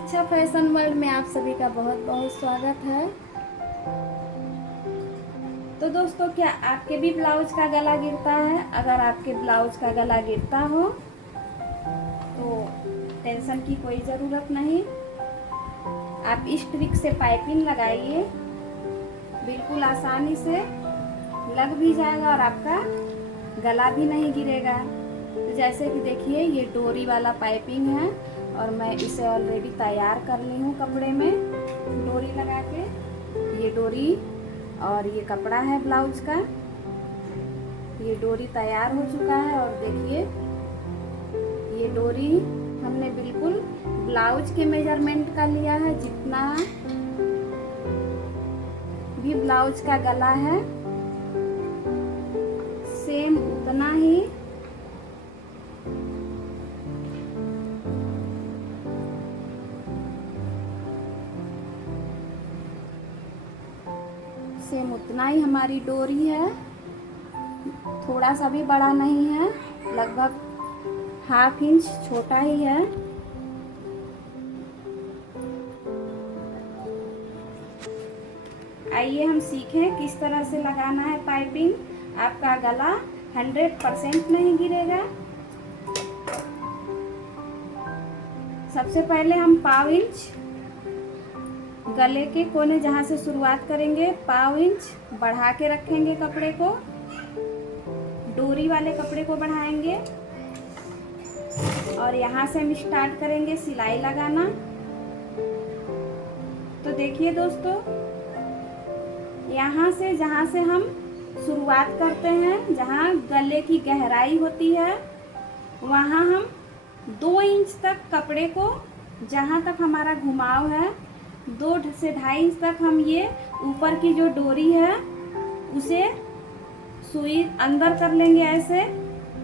दीक्षा fashion world में आप सभी का बहुत बहुत स्वागत है। तो दोस्तों, क्या आपके भी ब्लाउज का गला गिरता है? अगर आपके ब्लाउज का गला गिरता हो तो टेंशन की कोई ज़रूरत नहीं। आप इस ट्रिक से पाइपिंग लगाइए, बिल्कुल आसानी से लग भी जाएगा और आपका गला भी नहीं गिरेगा। तो जैसे कि देखिए, ये डोरी वाला पाइपिंग है और मैं इसे ऑलरेडी तैयार कर ली हूँ कपड़े में डोरी लगा के। ये डोरी और ये कपड़ा है ब्लाउज का। ये डोरी तैयार हो चुका है और देखिए, ये डोरी हमने बिल्कुल ब्लाउज के मेजरमेंट का लिया है। जितना भी ब्लाउज का गला है सेम उतना ही हमारी डोरी है। थोड़ा सा भी बड़ा नहीं है, लगभग ½ इंच छोटा ही है। आइए हम सीखें किस तरह से लगाना है पाइपिंग। आपका गला 100% नहीं गिरेगा। सबसे पहले हम ½ इंच गले के कोने जहाँ से शुरुआत करेंगे ½ इंच बढ़ा के रखेंगे कपड़े को। डोरी वाले कपड़े को बढ़ाएंगे और यहाँ से हम स्टार्ट करेंगे सिलाई लगाना। तो देखिए दोस्तों, यहाँ से जहाँ से हम शुरुआत करते हैं, जहाँ गले की गहराई होती है, वहाँ हम 2 इंच तक कपड़े को, जहाँ तक हमारा घुमाव है 2 से 2.5 इंच तक हम ये ऊपर की जो डोरी है उसे सुई अंदर कर लेंगे। ऐसे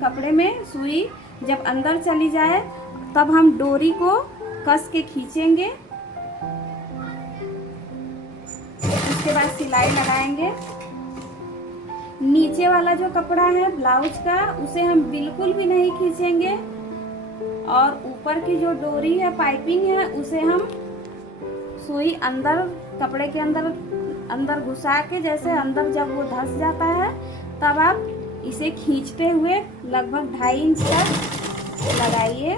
कपड़े में सुई जब अंदर चली जाए तब हम डोरी को कस के खींचेंगे। उसके बाद सिलाई लगाएंगे। नीचे वाला जो कपड़ा है ब्लाउज का उसे हम बिल्कुल भी नहीं खींचेंगे और ऊपर की जो डोरी है, पाइपिंग है, उसे हम सुई अंदर कपड़े के अंदर घुसा के, जैसे अंदर जब वो धंस जाता है तब आप इसे खींचते हुए लगभग 2.5 इंच तक लगाइए।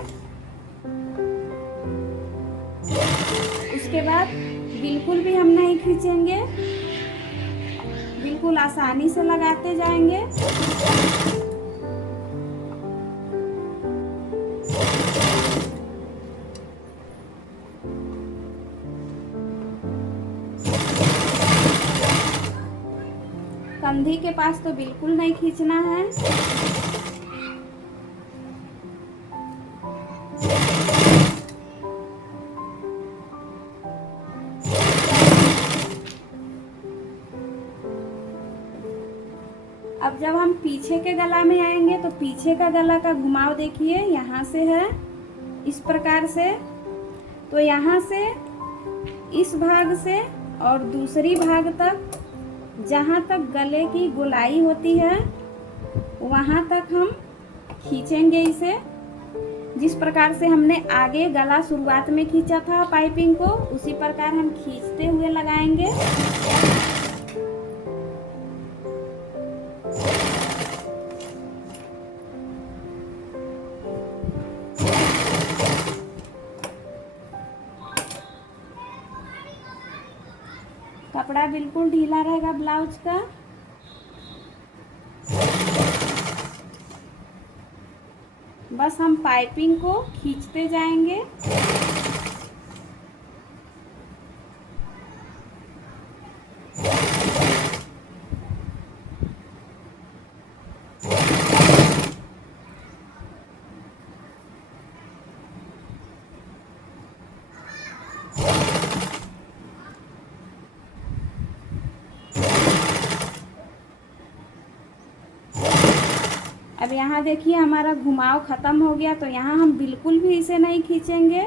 उसके बाद बिल्कुल भी हम नहीं खींचेंगे, बिल्कुल आसानी से लगाते जाएंगे। कंधी के पास तो बिल्कुल नहीं खींचना है। अब जब हम पीछे के गला में आएंगे तो पीछे का गला का घुमाव देखिए, यहाँ से है इस प्रकार से। तो यहाँ से इस भाग से और दूसरी भाग तक, जहाँ तक गले की गोलाई होती है वहाँ तक हम खींचेंगे इसे। जिस प्रकार से हमने आगे गला शुरुआत में खींचा था पाइपिंग को, उसी प्रकार हम खींचते हुए लगाएंगे। कपड़ा बिल्कुल ढीला रहेगा ब्लाउज का। बस हम पाइपिंग को खींचते जाएंगे। अब यहाँ देखिए हमारा घुमाव खत्म हो गया, तो यहाँ हम बिल्कुल भी इसे नहीं खींचेंगे।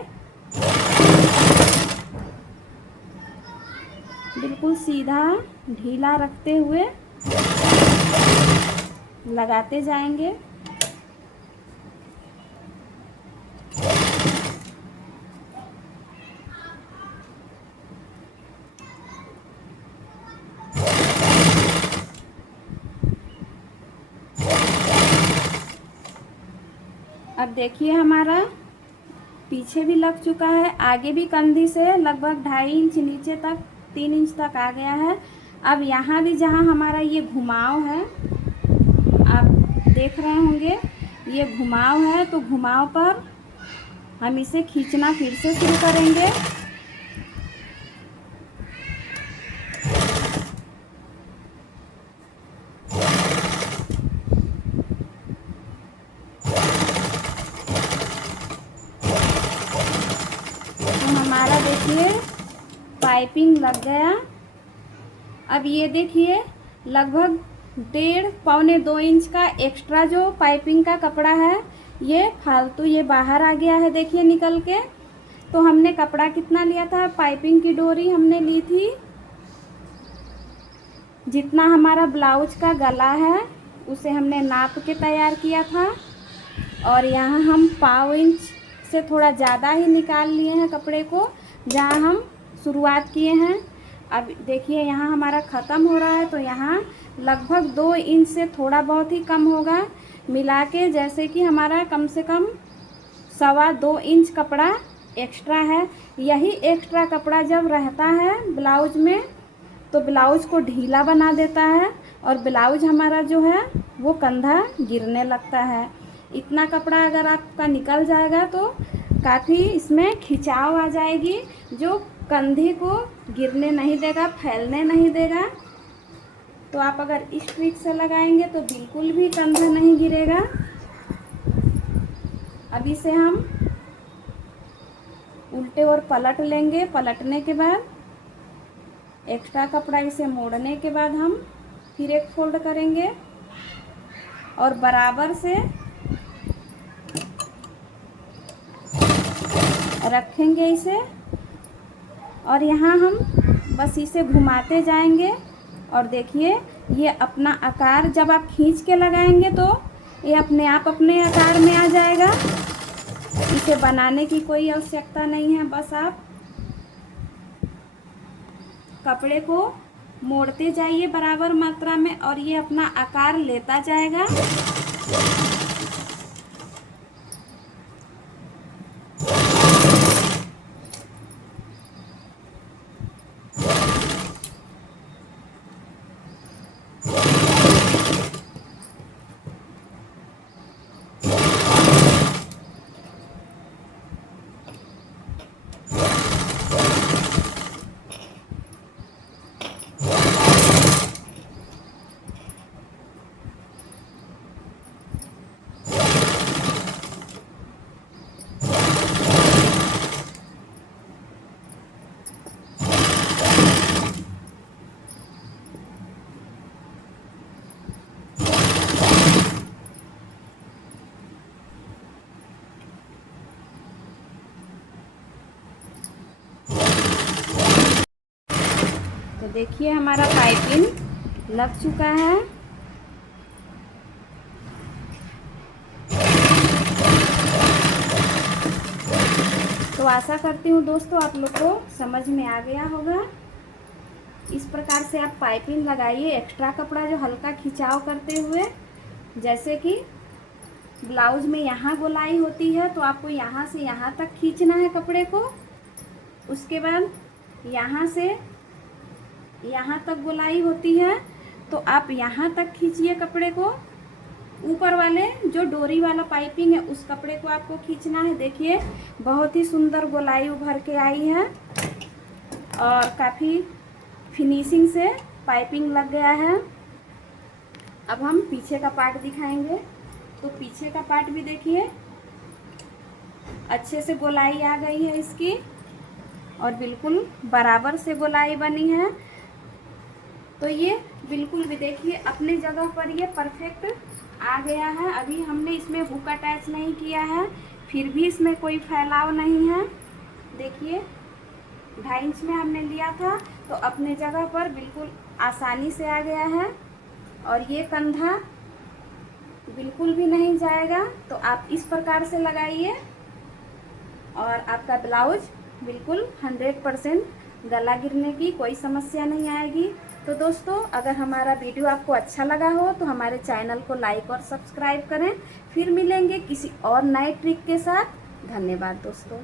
बिल्कुल सीधा ढीला रखते हुए लगाते जाएंगे। अब देखिए हमारा पीछे भी लग चुका है, आगे भी कंधी से लगभग 2.5 इंच नीचे तक 3 इंच तक आ गया है। अब यहाँ भी जहाँ हमारा ये घुमाव है, आप देख रहे होंगे ये घुमाव है, तो घुमाव पर हम इसे खींचना फिर से शुरू करेंगे। तो हमारा देखिए पाइपिंग लग गया। अब ये देखिए लगभग 1.5-2 इंच का एक्स्ट्रा जो पाइपिंग का कपड़ा है, ये फालतू ये बाहर आ गया है, देखिए निकल के। तो हमने कपड़ा कितना लिया था, पाइपिंग की डोरी हमने ली थी जितना हमारा ब्लाउज का गला है उसे हमने नाप के तैयार किया था, और यहाँ हम 1/4 इंच से थोड़ा ज़्यादा ही निकाल लिए हैं कपड़े को जहाँ हम शुरुआत किए हैं। अब देखिए यहाँ हमारा ख़त्म हो रहा है, तो यहाँ लगभग 2 इंच से थोड़ा बहुत ही कम होगा मिला के, जैसे कि हमारा कम से कम 2.25 इंच कपड़ा एक्स्ट्रा है। यही एक्स्ट्रा कपड़ा जब रहता है ब्लाउज में तो ब्लाउज को ढीला बना देता है, और ब्लाउज हमारा जो है वो कंधा गिरने लगता है। इतना कपड़ा अगर आपका निकल जाएगा तो काफ़ी इसमें खिंचाव आ जाएगी, जो कंधे को गिरने नहीं देगा, फैलने नहीं देगा। तो आप अगर इस ट्रिक से लगाएंगे तो बिल्कुल भी कंधा नहीं गिरेगा। अब इसे हम उल्टे और पलट लेंगे। पलटने के बाद एक्स्ट्रा कपड़ा इसे मोड़ने के बाद हम फिर एक फोल्ड करेंगे और बराबर से रखेंगे इसे, और यहाँ हम बस इसे घुमाते जाएंगे। और देखिए ये अपना आकार जब आप खींच के लगाएंगे तो ये अपने आप अपने आकार में आ जाएगा। इसे बनाने की कोई आवश्यकता नहीं है, बस आप कपड़े को मोड़ते जाइए बराबर मात्रा में और ये अपना आकार लेता जाएगा। तो देखिए हमारा पाइपिंग लग चुका है। तो आशा करती हूँ दोस्तों आप लोग को समझ में आ गया होगा। इस प्रकार से आप पाइपिंग लगाइए, एक्स्ट्रा कपड़ा जो हल्का खिंचाव करते हुए, जैसे कि ब्लाउज में यहाँ गोलाई होती है तो आपको यहाँ से यहाँ तक खींचना है कपड़े को। उसके बाद यहाँ से यहाँ तक गोलाई होती है तो आप यहाँ तक खींचिए कपड़े को। ऊपर वाले जो डोरी वाला पाइपिंग है उस कपड़े को आपको खींचना है। देखिए बहुत ही सुंदर गोलाई उभर के आई है और काफ़ी फिनिशिंग से पाइपिंग लग गया है। अब हम पीछे का पार्ट दिखाएंगे। तो पीछे का पार्ट भी देखिए अच्छे से गोलाई आ गई है इसकी और बिल्कुल बराबर से गोलाई बनी है। तो ये बिल्कुल भी देखिए अपनी जगह पर ये परफेक्ट आ गया है। अभी हमने इसमें हुक अटैच नहीं किया है, फिर भी इसमें कोई फैलाव नहीं है। देखिए 2.5 इंच में हमने लिया था तो अपने जगह पर बिल्कुल आसानी से आ गया है और ये कंधा बिल्कुल भी नहीं जाएगा। तो आप इस प्रकार से लगाइए और आपका ब्लाउज बिल्कुल 100% गला गिरने की कोई समस्या नहीं आएगी। तो दोस्तों अगर हमारा वीडियो आपको अच्छा लगा हो तो हमारे चैनल को लाइक और सब्सक्राइब करें। फिर मिलेंगे किसी और नए ट्रिक के साथ। धन्यवाद दोस्तों।